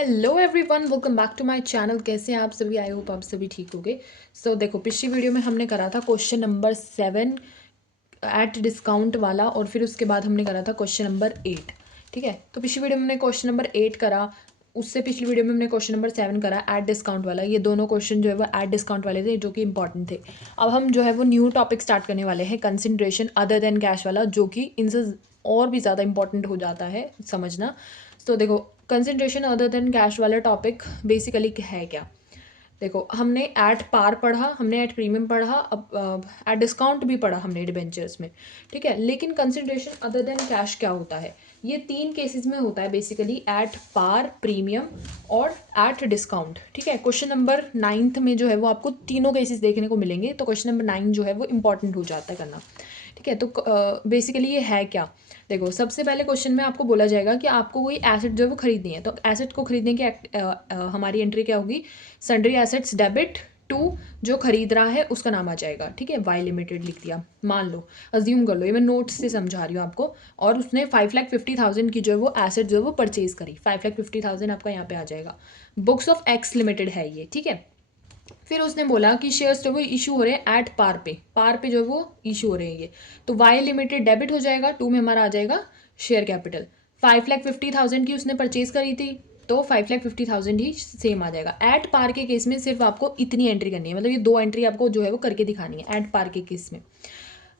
Hello everyone, welcome back to my channel. कैसे हैं आप सभी? आई होप आप सभी ठीक होंगे। देखो, पिछली वीडियो में हमने करा था क्वेश्चन नंबर 7 एट डिस्काउंट वाला, और फिर उसके बाद हमने करा था क्वेश्चन नंबर 8। ठीक है, तो पिछली वीडियो में हमने क्वेश्चन नंबर 8 करा। उससे पिछली वीडियो में हमने क्वेश्चन नंबर 7 करा एट डिस्काउंट वाला। ये दोनों क्वेश्चन जो है वो एट डिस्काउंट वाले थे, जो कि इंपॉर्टेंट थे। अब हम जो है वो न्यू टॉपिक स्टार्ट करने वाले हैं, कंसिडरेशन अदर देन कैश वाला, जो कि इनसे और भी ज़्यादा इंपॉर्टेंट हो जाता है समझना। देखो, कंसिडरेशन अदर देन कैश वाला टॉपिक बेसिकली है क्या? देखो, हमने एट पार पढ़ा, हमने एट प्रीमियम पढ़ा, अब एट डिस्काउंट भी पढ़ा हमने डिबेंचर्स में। ठीक है, लेकिन कंसिडरेशन अदर देन कैश क्या होता है? ये 3 केसेस में होता है बेसिकली, एट पार, प्रीमियम और एट डिस्काउंट। ठीक है, क्वेश्चन नंबर 9th में जो है वो आपको तीनों केसेस देखने को मिलेंगे, तो क्वेश्चन नंबर 9 जो है वो इंपॉर्टेंट हो जाता है करना। ठीक है, तो बेसिकली ये है क्या? देखो, सबसे पहले क्वेश्चन में आपको बोला जाएगा कि आपको कोई एसेट जो है वो खरीदनी है। तो एसेट को खरीदने की हमारी एंट्री क्या होगी? सन्ड्री एसेट्स डेबिट टू जो खरीद रहा है उसका नाम आ जाएगा। ठीक है, वाई लिमिटेड लिख दिया, मान लो, अज्यूम कर लो, ये मैं नोट्स से समझा रही हूँ आपको। और उसने 5,50,000 की जो है वो एसेट जो है वो परचेज करी। 5,50,000 आपका यहाँ पे आ जाएगा। बुक्स ऑफ एक्स लिमिटेड है ये। ठीक है, फिर उसने बोला कि शेयर्स जो वो इशू हो रहे हैं एट पार पे जो वो इशू हो रहे हैं ये। तो वाई लिमिटेड डेबिट हो जाएगा, टू में हमारा आ जाएगा शेयर कैपिटल। 5,50,000 की उसने परचेज करी थी, तो 5,50,000 ही सेम आ जाएगा। एट पार के केस में सिर्फ आपको इतनी एंट्री करनी है, मतलब ये 2 एंट्री आपको जो है वो करके दिखानी है एट पार के केस में।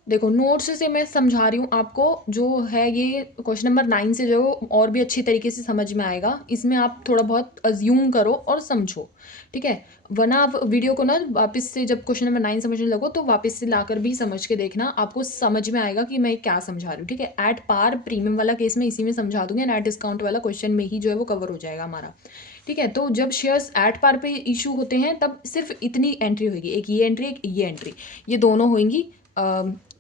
देखो, नोट्स से मैं समझा रही हूँ आपको, जो है ये क्वेश्चन नंबर 9 से जो और भी अच्छी तरीके से समझ में आएगा। इसमें आप थोड़ा बहुत अज्यूम करो और समझो। ठीक है, वरना आप वीडियो को ना वापस से, जब क्वेश्चन नंबर 9 समझने लगो तो वापस से लाकर भी समझ के देखना, आपको समझ में आएगा कि मैं क्या समझा रही हूँ। ठीक है, एट पार प्रीमियम वाला केस में इसी में समझा दूंगी, एंड एट डिस्काउंट वाला क्वेश्चन में ही जो है वो कवर हो जाएगा हमारा। ठीक है, तो जब शेयर्स एट पार पे इशू होते हैं तब सिर्फ इतनी एंट्री होगी, एक ये एंट्री, एक ये एंट्री, ये दोनों होंगी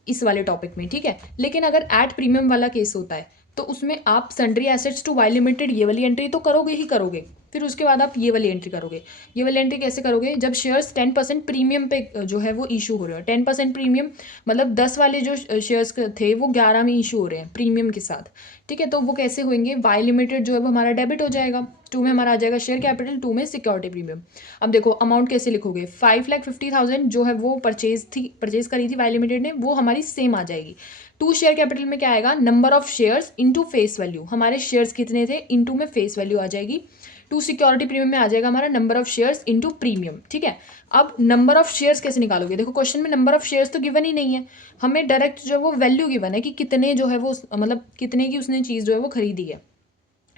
इस वाले टॉपिक में। ठीक है, लेकिन अगर एट प्रीमियम वाला केस होता है तो उसमें आप sundry assets to Y limited ये वाली एंट्री तो करोगे ही करोगे, फिर उसके बाद आप ये वाली एंट्री करोगे। ये वाली एंट्री कैसे करोगे? जब शेयर्स 10% प्रीमियम पे जो है वो इशू हो रहे हो। 10% प्रीमियम मतलब 10 वाले जो शेयर्स थे वो 11 में इशू हो रहे हैं प्रीमियम के साथ। ठीक है, तो वो कैसे होंगे? वाई लिमिटेड जो है वो हमारा डेबिट हो जाएगा, टू में हमारा आ जाएगा शेयर कैपिटल, टू में सिक्योरिटी प्रीमियम। अब देखो, अमाउंट कैसे लिखोगे? 5,50,000 जो है वो परचेज करी थी वाई लिमिटेड ने, वो हमारी सेम आ जाएगी। टू शेयर कैपिटल में क्या आएगा? Number of shares into face value, हमारे शेयर्स कितने थे इंटू में फेस वैल्यू आ जाएगी। टू सिक्योरिटी प्रीमियम में आ जाएगा हमारा number of shares into premium. ठीक है, अब नंबर ऑफ शेयर्स कैसे निकालोगे? देखो, क्वेश्चन में नंबर ऑफ शेयर्स तो गिवन ही नहीं है, हमें डायरेक्ट जो है वो वैल्यू गिवन है कि कितने जो है वो, मतलब कितने की उसने चीज़ जो है वो खरीदी है,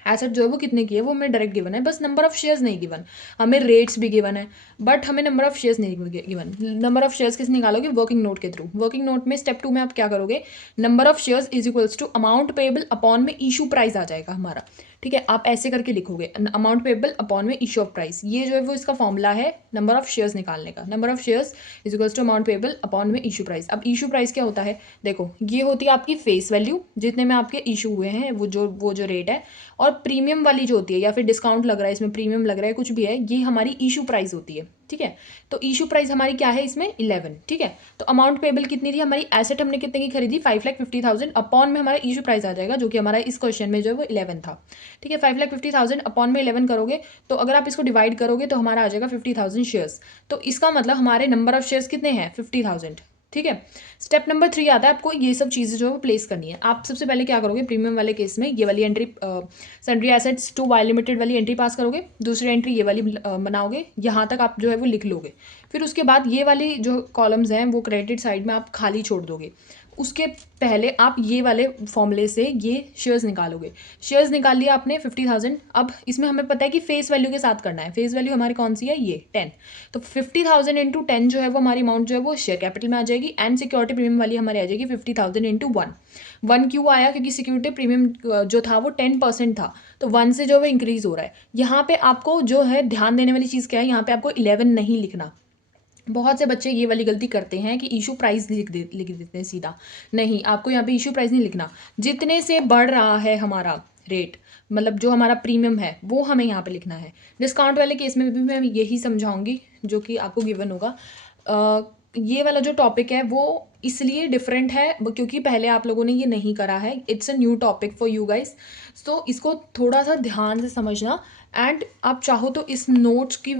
एसेट जो है वो कितने की है वो हमें डायरेक्ट गिवन है, बस नंबर ऑफ शेयर्स नहीं गिवन। हमें रेट्स भी गिवन है, बट हमें नंबर ऑफ शेयर्स नहीं गिवन। नंबर ऑफ शेयर्स कैसे निकालोगे? वर्किंग नोट के थ्रू। वर्किंग नोट में स्टेप 2 में आप क्या करोगे? Number of shares is equals to amount payable upon में इशू प्राइस आ जाएगा हमारा। ठीक है, आप ऐसे करके लिखोगे, अमाउंट पेबल अपॉन में इशू ऑफ प्राइस। ये जो है वो इसका फॉर्मूला है नंबर ऑफ शेयर्स निकालने का। Number of shares is equals to amount payable upon में इशू प्राइस। अब इशू प्राइस क्या होता है? देखो, ये होती है आपकी फेस वैल्यू, जितने में आपके इशू हुए हैं वो जो रेट है। और प्रीमियम वाली जो होती है, या फिर डिस्काउंट लग रहा है इसमें, प्रीमियम लग रहा है, कुछ भी है, ये हमारी इशू प्राइस होती है। ठीक है, तो इशू प्राइस हमारी क्या है इसमें? 11। ठीक है, तो अमाउंट पेबल कितनी थी हमारी? एसेट हमने कितने की खरीदी? 5,50,000 अपॉन में हमारा इशू प्राइस आ जाएगा, जो कि हमारा इस क्वेश्चन में जो है वो 11 था। ठीक है, 5,50,000 अपॉन में 11 करोगे, तो अगर आप इसको डिवाइड करोगे तो हमारा आ जाएगा 50,000 शेयर्स। तो इसका मतलब हमारे नंबर ऑफ शेयर्स कितने हैं? 50,000। ठीक है, स्टेप नंबर 3 आता है, आपको ये सब चीज़ें जो है वो प्लेस करनी है। आप सबसे पहले क्या करोगे? प्रीमियम वाले केस में ये वाली entry, sundry assets to Y limited वाली एंट्री पास करोगे, दूसरी एंट्री ये वाली बनाओगे, यहाँ तक आप जो है वो लिख लोगे। फिर उसके बाद ये वाली जो कॉलम्स हैं वो क्रेडिट साइड में आप खाली छोड़ दोगे। उसके पहले आप ये वाले फॉर्मूले से ये शेयर्स निकालोगे। शेयर्स निकाल लिया आपने 50,000। अब इसमें हमें पता है कि फेस वैल्यू के साथ करना है। फेस वैल्यू हमारी कौन सी है? ये 10। तो 50,000 इंटू 10 जो है वो हमारी अमाउंट जो है वो शेयर कैपिटल में आ जाएगी, एंड सिक्योरिटी प्रीमियम वाली हमारी आ जाएगी 50,000 इंटू 1। 1 क्यों आया? क्योंकि सिक्योरिटी प्रीमियम जो था वो 10% था, तो 1 से जो है इंक्रीज हो रहा है। यहाँ पे आपको जो है ध्यान देने वाली चीज़ क्या है? यहाँ पे आपको 11 नहीं लिखना। बहुत से बच्चे ये वाली गलती करते हैं कि इशू प्राइस लिख देते हैं सीधा। नहीं, आपको यहाँ पे इशू प्राइस नहीं लिखना। जितने से बढ़ रहा है हमारा रेट, मतलब जो हमारा प्रीमियम है, वो हमें यहाँ पे लिखना है। डिस्काउंट वाले केस में भी मैं यही समझाऊंगी, जो कि आपको गिवन होगा। ये वाला जो टॉपिक है वो इसलिए डिफरेंट है क्योंकि पहले आप लोगों ने ये नहीं करा है। It's a new topic for you guys, so इसको थोड़ा सा ध्यान से समझना। एंड आप चाहो तो इस नोट्स की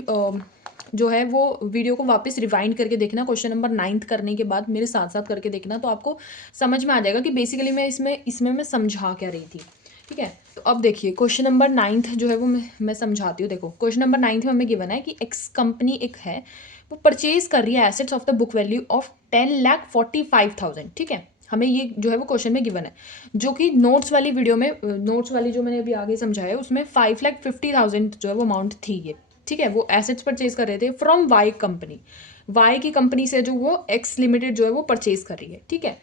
जो है वो वीडियो को वापस रिवाइंड करके देखना, क्वेश्चन नंबर 9 करने के बाद मेरे साथ साथ करके देखना, तो आपको समझ में आ जाएगा कि बेसिकली मैं इसमें मैं समझा क्या रही थी। ठीक है, तो अब देखिए क्वेश्चन नंबर 9 जो है वो मैं समझाती हूँ। देखो क्वेश्चन नंबर 9 में हमें गिवन है कि एक्स कंपनी एक है, वो परचेज कर रही है assets of the book value of 10,45,000। ठीक है, हमें ये जो है वो क्वेश्चन में गिवन है, जो कि नोट्स वाली वीडियो में, नोट्स वाली जो मैंने अभी आगे समझाया उसमें 5,50,000 जो है वो अमाउंट थी ये। ठीक है, वो एसेट्स परचेज कर रहे थे फ्रॉम वाई कंपनी, वाई की कंपनी से जो वो एक्स लिमिटेड जो है वो परचेज कर रही है। ठीक है,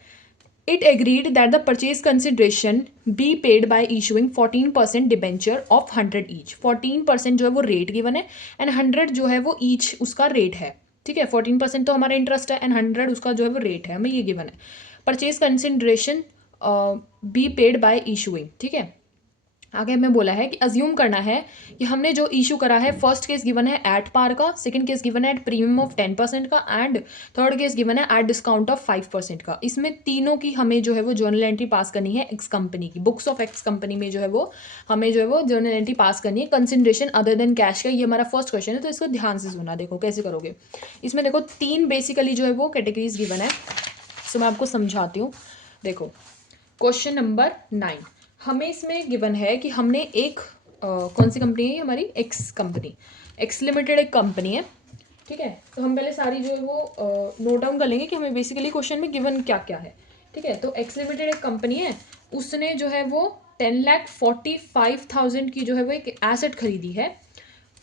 it agreed that the purchase consideration be paid by issuing 14% debenture of 100 each. 14% जो है वो रेट गिवन है एंड 100 जो है वो ईच उसका रेट है। ठीक है, 14% तो हमारा इंटरेस्ट है एंड 100 उसका जो है वो रेट है, हमें ये गिवन है। Purchase consideration be paid by issuing. ठीक है, आगे हमें बोला है कि अज्यूम करना है कि हमने जो इशू करा है, फर्स्ट केस गिवन है एट पार का, सेकंड केस गिवन है एट प्रीमियम ऑफ 10% का एंड थर्ड केस गिवन है एट डिस्काउंट ऑफ 5% का। इसमें तीनों की हमें जो है वो जर्नल एंट्री पास करनी है एक्स कंपनी की, बुक्स ऑफ एक्स कंपनी में जो है वो हमें जो है वो जर्नल एंट्री पास करनी है कंसिडरेशन अदर देन कैश का। ये हमारा फर्स्ट क्वेश्चन है, तो इसको ध्यान से सुना। देखो कैसे करोगे। इसमें देखो 3 बेसिकली जो है वो कैटेगरीज गिवन है, सो मैं आपको समझाती हूँ। देखो क्वेश्चन नंबर 9 हमें इसमें गिवन है कि हमने एक कौन सी कंपनी है, ये हमारी एक्स कंपनी, एक्स लिमिटेड एक कंपनी है। ठीक है, तो हम पहले सारी जो है वो नोट डाउन कर लेंगे कि हमें बेसिकली क्वेश्चन में गिवन क्या क्या है। ठीक है, तो एक्स लिमिटेड एक कंपनी है, उसने जो है वो 10,45,000 की जो है वो एक एसेट खरीदी है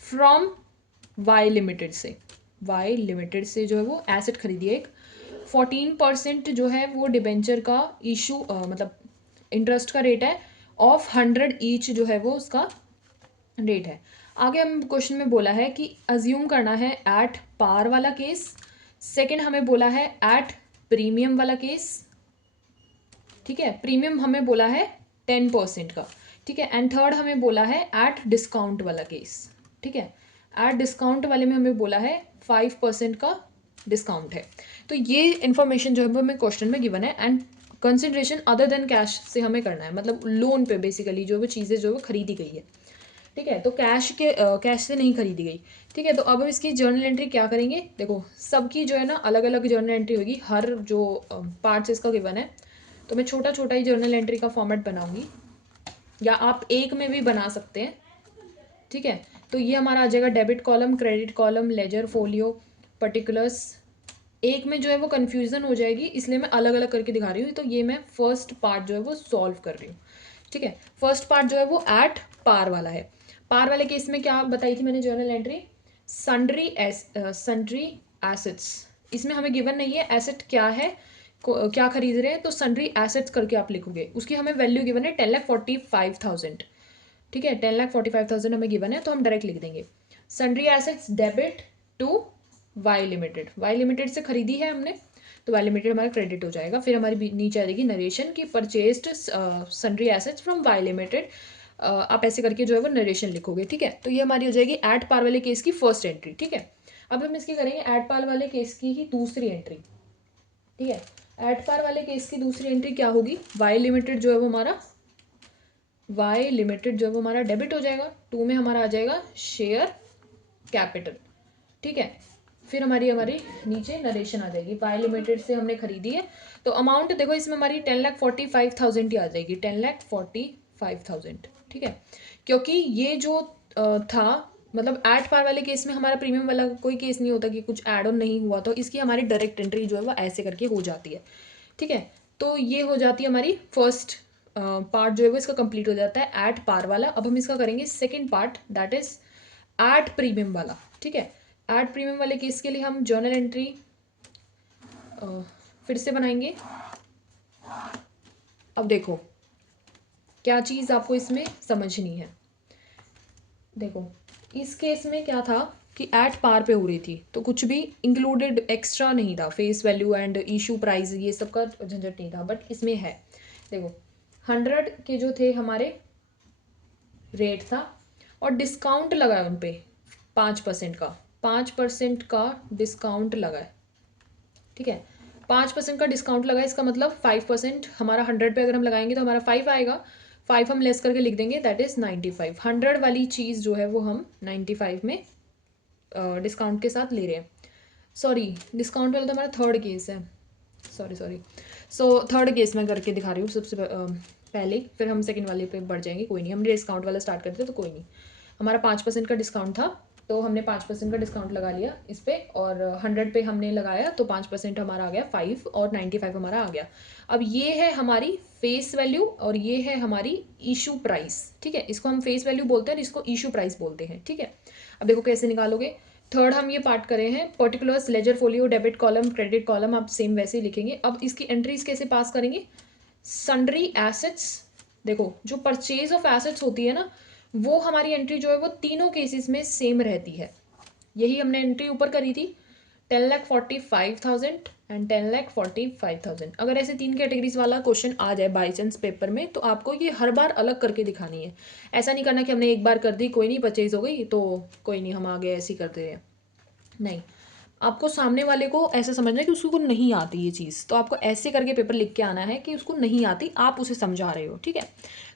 फ्रॉम वाई लिमिटेड से। वाई लिमिटेड से जो है वो एसेट खरीदी है एक, 14% जो है वो डिबेंचर का इशू मतलब इंटरेस्ट का रेट है, ऑफ 100 ईच जो है वो उसका रेट है। आगे हम क्वेश्चन में बोला है कि अज्यूम करना है एट पार वाला केस, सेकंड हमें बोला है एट प्रीमियम वाला केस। ठीक है, प्रीमियम हमें बोला है 10% का। ठीक है, एंड थर्ड हमें बोला है एट डिस्काउंट वाला केस। ठीक है, एट डिस्काउंट वाले में हमें बोला है 5% का डिस्काउंट है। तो ये इन्फॉर्मेशन जो है वो हमें क्वेश्चन में गिवन है and consideration other than cash से हमें करना है, मतलब लोन पे बेसिकली जो वो चीज़ें जो वो खरीदी गई है। ठीक है, तो कैश से नहीं खरीदी गई। ठीक है, तो अब हम इसकी जर्नल एंट्री क्या करेंगे। देखो सबकी जो है ना अलग अलग जर्नल एंट्री होगी, हर जो पार्ट्स इसका गिवन है, तो मैं छोटा छोटा ही जर्नल एंट्री का फॉर्मेट बनाऊंगी, या आप एक में भी बना सकते हैं। ठीक है, तो ये हमारा आ जाएगा debit column, credit column, ledger, folio, particulars. एक में जो है वो कन्फ्यूज़न हो जाएगी, इसलिए मैं अलग अलग करके दिखा रही हूँ। तो ये मैं फर्स्ट पार्ट जो है वो सॉल्व कर रही हूँ। ठीक है, फर्स्ट पार्ट जो है वो एट पार वाला है। पार वाले केस में क्या बताई थी मैंने जर्नल एंट्री, सन्ड्री एसेट्स। इसमें हमें गिवन नहीं है एसेट क्या है, क्या खरीद रहे हैं, तो सन्ड्री एसेट्स करके आप लिखोगे। उसकी हमें वैल्यू गिवन है 10,45,000। ठीक है, 10,45,000 हमें गिवन है, तो हम डायरेक्ट लिख देंगे sundry assets debit to Y limited. Y limited से खरीदी है हमने, तो वाई लिमिटेड हमारा क्रेडिट हो जाएगा। फिर हमारी नीचे आ जाएगी नरेशन की purchased sundry assets from Y limited. आप ऐसे करके जो है वो नरेशन लिखोगे। ठीक है, तो ये हमारी हो जाएगी एट पार वाले केस की फर्स्ट एंट्री। ठीक है, अब हम इसकी करेंगे एट पार वाले केस की ही दूसरी एंट्री। ठीक है, एट पार वाले केस की दूसरी एंट्री क्या होगी, वाई लिमिटेड जो है वो हमारा, वाई लिमिटेड जो है वो हमारा डेबिट हो जाएगा, टू में हमारा आ जाएगा शेयर कैपिटल। ठीक है, फिर हमारी नीचे नरेशन आ जाएगी, वाई लिमिटेड से हमने खरीदी है, तो अमाउंट देखो इसमें हमारी 10,45,000 ही आ जाएगी, 10,45,000। ठीक है, क्योंकि ये जो था, मतलब एट पार वाले केस में हमारा प्रीमियम वाला कोई केस नहीं होता कि कुछ एड ऑन नहीं हुआ, तो इसकी हमारी डायरेक्ट एंट्री जो है वो ऐसे करके हो जाती है। ठीक है, तो ये हो जाती है हमारी फर्स्ट पार्ट जो है वो इसका कंप्लीट हो जाता है एट पार वाला। अब हम इसका करेंगे second part, that is eight premium वाला। ठीक है, एट प्रीमियम वाले केस के लिए हम जर्नल एंट्री फिर से बनाएंगे। अब देखो क्या चीज़ आपको इसमें समझनी है। देखो इस केस में क्या था कि एट पार पे हो रही थी, तो कुछ भी इंक्लूडेड एक्स्ट्रा नहीं था, face value and issue price ये सब का झंझट नहीं था, बट इसमें है। देखो 100 के जो थे हमारे रेट था और डिस्काउंट लगा है उन पर 5% का, 5% का डिस्काउंट लगा है। ठीक है, 5% का डिस्काउंट लगा, इसका मतलब 5% हमारा 100 पे अगर हम लगाएंगे तो हमारा 5 आएगा, 5 हम लेस करके लिख देंगे, दैट इज़ 95। 100 वाली चीज़ जो है वो हम 95 में डिस्काउंट के साथ ले रहे हैं। सॉरी, डिस्काउंट वाला तो हमारा थर्ड केस है, सॉरी। सो थर्ड केस में करके दिखा रही हूँ सबसे पहले, फिर हम सेकंड वाले पे बढ़ जाएंगे। कोई नहीं, हमने डिस्काउंट वाला स्टार्ट करते तो कोई नहीं। हमारा 5% का डिस्काउंट था, तो हमने 5% का डिस्काउंट लगा लिया इस पर, और 100 पे हमने लगाया तो 5% हमारा आ गया 5, और 95 हमारा आ गया। अब ये है हमारी फेस वैल्यू और ये है हमारी इशू प्राइस, ठीक है। इसको हम फेस वैल्यू बोलते हैं, इसको इशू प्राइस बोलते हैं, ठीक है। अब देखो कैसे निकालोगे। थर्ड हम ये पार्ट करे हैं, particulars, laser folio, debit column, credit column, आप सेम वैसे ही लिखेंगे। अब इसकी एंट्रीज कैसे पास करेंगे। सन्ड्री एसेट्स, देखो जो परचेज ऑफ एसेट्स होती है ना, वो हमारी एंट्री जो है वो तीनों केसेस में सेम रहती है। यही हमने एंट्री ऊपर करी थी, 10,45,000 एंड 10,45,000। अगर ऐसे 3 कैटेगरीज वाला क्वेश्चन आ जाए बाई चांस पेपर में, तो आपको ये हर बार अलग करके दिखानी है। ऐसा नहीं करना कि हमने एक बार कर दी, कोई नहीं परचेज हो गई तो कोई नहीं, हम आगे ऐसे ही करते रहे। नहीं, आपको सामने वाले को ऐसा समझना है कि उसको नहीं आती ये चीज़, तो आपको ऐसे करके पेपर लिख के आना है कि उसको नहीं आती, आप उसे समझा रहे हो, ठीक है।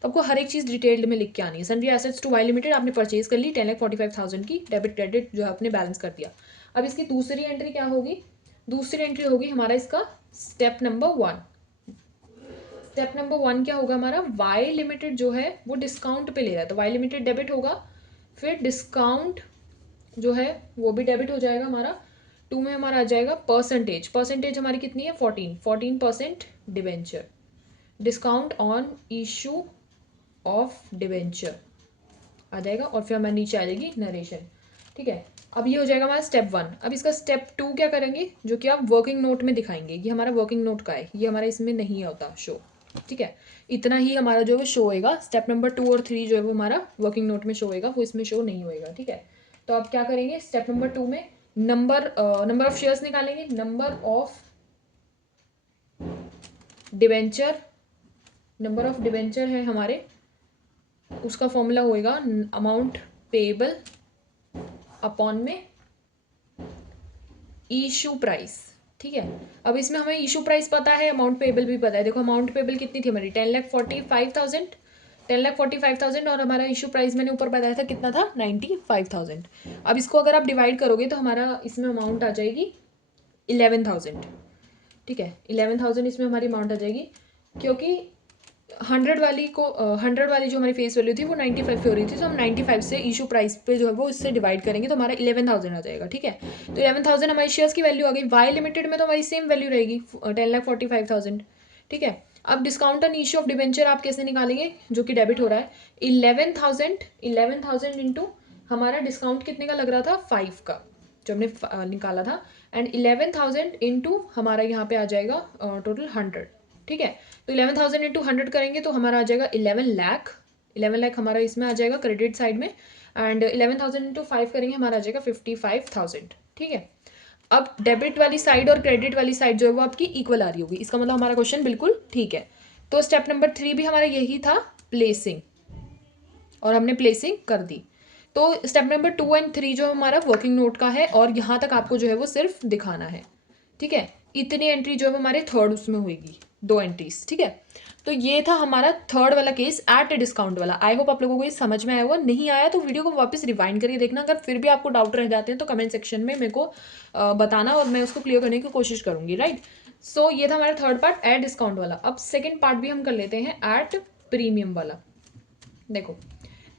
तो आपको हर एक चीज़ डिटेल्ड में लिख के आनी है। Sundry assets to Y limited आपने परचेज कर ली 10,45,000 की, डेबिट क्रेडिट जो है आपने बैलेंस कर दिया। अब इसकी दूसरी एंट्री क्या होगी, दूसरी एंट्री होगी हमारा इसका स्टेप नंबर 1। स्टेप नंबर 1 क्या होगा हमारा, वाई लिमिटेड जो है वो डिस्काउंट पे ले रहा है, तो वाई लिमिटेड डेबिट होगा, फिर डिस्काउंट जो है वो भी डेबिट हो जाएगा हमारा। 2 में हमारा आ जाएगा परसेंटेज, परसेंटेज हमारी कितनी है 14% debenture, discount on issue of debenture आ जाएगा, और फिर हमारे नीचे आ जाएगी नरेशन, ठीक है। अब ये हो जाएगा हमारा स्टेप 1। अब इसका स्टेप 2 क्या करेंगे, जो कि आप वर्किंग नोट में दिखाएंगे। ये हमारा वर्किंग नोट का है, ये हमारा इसमें नहीं होता शो, ठीक है। इतना ही हमारा जो है शो होएगा, स्टेप नंबर 2 और 3 जो है वो हमारा वर्किंग नोट में शो होएगा, वो इसमें शो नहीं होएगा, ठीक है। तो आप क्या करेंगे, स्टेप नंबर 2 में नंबर ऑफ शेयर्स निकालेंगे, number of debenture, number of debenture है हमारे, उसका फॉर्मूला होएगा अमाउंट पेएबल अपॉन में इशू प्राइस, ठीक है। अब इसमें हमें इशू प्राइस पता है, अमाउंट पेएबल भी पता है। देखो अमाउंट पेएबल कितनी थी हमारी 10,45,000 और हमारा इशू प्राइस मैंने ऊपर बताया था कितना था 95,000। अब इसको अगर आप डिवाइड करोगे तो हमारा इसमें अमाउंट आ जाएगी 11,000, ठीक है। 11,000 इसमें हमारी अमाउंट आ जाएगी, क्योंकि 100 वाली को 100 वाली जो हमारी फेस वैल्यू थी वो 95 पे हो रही थी, तो हम 95 से इशू प्राइस पे जो है वो इससे डिवाइड करेंगे तो हमारा 11,000 आ जाएगा, ठीक है। तो 11,000 हमारी शेयर्स की वैल्यू आ गई। वाई लिमिटेड में तो हमारी सेम वैल्यू रहेगी 10,45,000, ठीक है। अब discount on issue of debenture आप कैसे निकालेंगे, जो कि डेबिट हो रहा है, 11,000 इंटू हमारा डिस्काउंट कितने का लग रहा था 5 का जो हमने निकाला था, एंड 11,000 इंटू हमारा यहाँ पे आ जाएगा टोटल 100, ठीक है। तो 11,000 इंटू 100 करेंगे तो हमारा आ जाएगा 11 लाख, 11 लाख हमारा इसमें आ जाएगा क्रेडिट साइड में, एंड 11,000 इंटू 5 करेंगे हमारा आ जाएगा 55,000, ठीक है। अब डेबिट वाली साइड और क्रेडिट वाली साइड जो है वो आपकी इक्वल आ रही होगी, इसका मतलब हमारा क्वेश्चन बिल्कुल ठीक है। तो स्टेप नंबर 3 भी हमारा यही था, प्लेसिंग, और हमने प्लेसिंग कर दी। तो स्टेप नंबर 2 एंड 3 जो हमारा वर्किंग नोट का है, और यहाँ तक आपको जो है वो सिर्फ दिखाना है, ठीक है। इतनी एंट्री जो है हमारे थर्ड उसमें होगी, 2 एंट्रीज, ठीक है। तो ये था हमारा थर्ड वाला केस एट डिस्काउंट वाला। आई होप आप लोगों को ये समझ में आया होगा, नहीं आया तो वीडियो को वापस रिवाइंड करके देखना। अगर फिर भी आपको डाउट रह जाते हैं तो कमेंट सेक्शन में मेरे को बताना, और मैं उसको क्लियर करने की कोशिश करूंगी, राइट। सो ये था हमारा थर्ड पार्ट एट डिस्काउंट वाला। अब सेकेंड पार्ट भी हम कर लेते हैं एट प्रीमियम वाला। देखो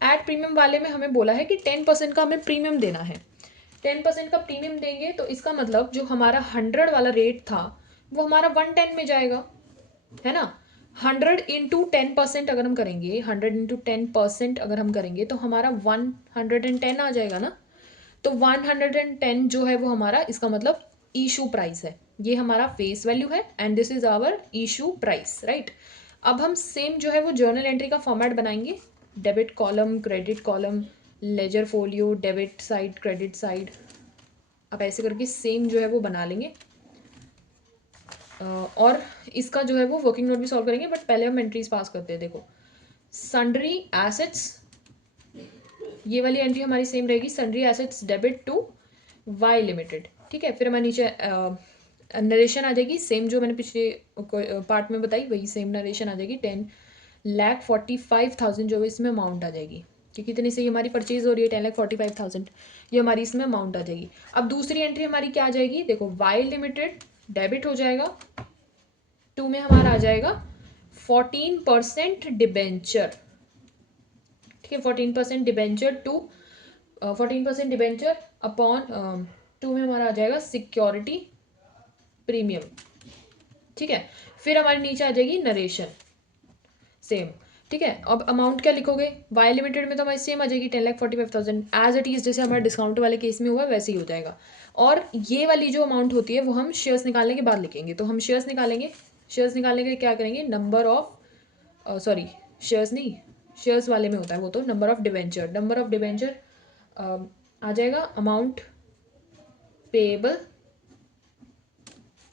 एट प्रीमियम वाले में हमें बोला है कि 10% का हमें प्रीमियम देना है। 10% का प्रीमियम देंगे तो इसका मतलब जो हमारा 100 वाला रेट था वो हमारा 110 में जाएगा, है ना। 100 इंटू 10% अगर हम करेंगे, 100 इंटू 10% अगर हम करेंगे तो हमारा 110 आ जाएगा ना। तो 110 जो है वो हमारा, इसका मतलब इशू प्राइस है, ये हमारा फेस वैल्यू है, and this is our issue price, right. अब हम सेम जो है वो जर्नल एंट्री का फॉर्मेट बनाएंगे, debit column, credit column, ledger folio, debit side, credit side, आप ऐसे करके सेम जो है वो बना लेंगे। और इसका जो है वो वर्किंग नोट भी सॉल्व करेंगे, बट पहले हम एंट्रीज पास करते हैं। देखो सन्ड्री एसेट्स, ये वाली एंट्री हमारी सेम रहेगी, sundry assets debit to Y limited, ठीक है। फिर हमारे नीचे नरेशन आ जाएगी सेम जो मैंने पिछले पार्ट में बताई, वही सेम नरेशन आ जाएगी 10,45,000 जो इसमें अमाउंट आ जाएगी, कि कितने से हमारी परचेज हो रही है 10,45,000, ये हमारी इसमें अमाउंट आ जाएगी। अब दूसरी एंट्री हमारी क्या आ जाएगी, देखो वाई लिमिटेड डेबिट हो जाएगा, 2 में हमारा आ जाएगा 14% डिबेंचर, ठीक है, 14% डिबेंचर टू 14% डिबेंचर अपॉन 2 में हमारा आ जाएगा सिक्योरिटी प्रीमियम, ठीक है। फिर हमारे नीचे आ जाएगी नरेशन सेम, ठीक है। अब अमाउंट क्या लिखोगे, वाई लिमिटेड में तो हमारी सेम आ जाएगी 10,45,000 एज इट इज़, जैसे हमारे डिस्काउंट वाले केस में हुआ वैसे ही हो जाएगा। और ये वाली जो अमाउंट होती है वो हम शेयर्स निकालने के बाद लिखेंगे, तो हम शेयर्स निकालेंगे, शेयर्स निकालने के लिए क्या करेंगे, नंबर ऑफ सॉरी शेयर्स नहीं, शेयर्स वाले में होता है वो तो number of debenture, number of debenture आ जाएगा amount payable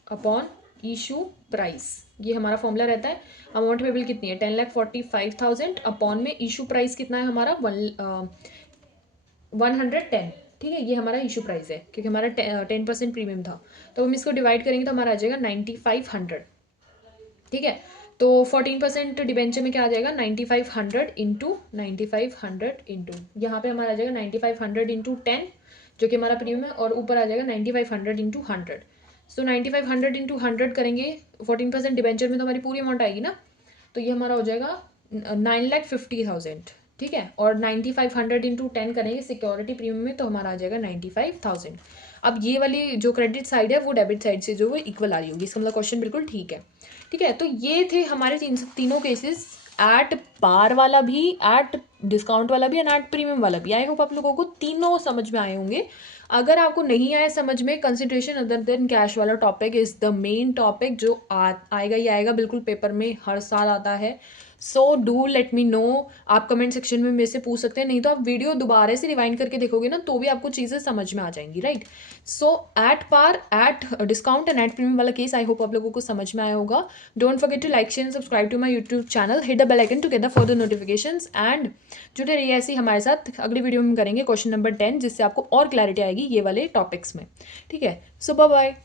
upon issue price, ये हमारा फॉर्मूला रहता है। अमाउंट पेबल कितनी है 10,45,000 अपॉन में इशू प्राइस कितना है हमारा 110, ठीक है, ये हमारा इशू प्राइस है क्योंकि हमारा 10% प्रीमियम था, तो हम इसको डिवाइड करेंगे तो हमारा आ जाएगा 9,500, ठीक है। तो 14% डिबेंचर में क्या आ जाएगा 9,500 इंटू 9,500 इंटू यहाँ पे हमारा आ जाएगा 9,500 इंटू 10 जो कि हमारा प्रीमियम है, और ऊपर आ जाएगा 9,500 इंटू 100। सो 9,500 इंटू 100 करेंगे, 14% डिबेंचर में तो हमारी पूरी अमाउंट आएगी ना, तो ये हमारा हो जाएगा 9,50,000, ठीक है। और 9,500 इंटू 10 करेंगे सिक्योरिटी प्रीमियम में, तो हमारा आ जाएगा 95,000। अब ये वाली जो क्रेडिट साइड है वो डेबिट साइड से जो वो इक्वल आ रही होगी, इसका मतलब क्वेश्चन बिल्कुल ठीक है, ठीक है। तो ये थे हमारे तीनों केसेस, एट पार वाला भी, एट डिस्काउंट वाला भी एंड एट प्रीमियम वाला भी। आई होप आप लोगों को तीनों समझ में आए होंगे। अगर आपको नहीं आया समझ में, कंसिडरेशन अदर देन कैश वाला topic is the main topic जो आएगा ही आएगा, बिल्कुल पेपर में हर साल आता है। So do let me know, आप कमेंट सेक्शन में मेरे से पूछ सकते हैं, नहीं तो आप वीडियो दोबारा से रिवाइंड करके देखोगे ना तो भी आपको चीज़ें समझ में आ जाएंगी, right. So at par, at discount and at premium वाला केस आई होप आप लोगों को समझ में आया होगा। Don't forget to like share and subscribe to my YouTube channel, hit the bell icon together for the notifications and जुड़े रहिए ऐसे ही हमारे साथ। अगली वीडियो में करेंगे क्वेश्चन नंबर 10 जिससे आपको और क्लैरिटी आएगी ये वाले टॉपिक्स में, ठीक है। सो बाय बाय।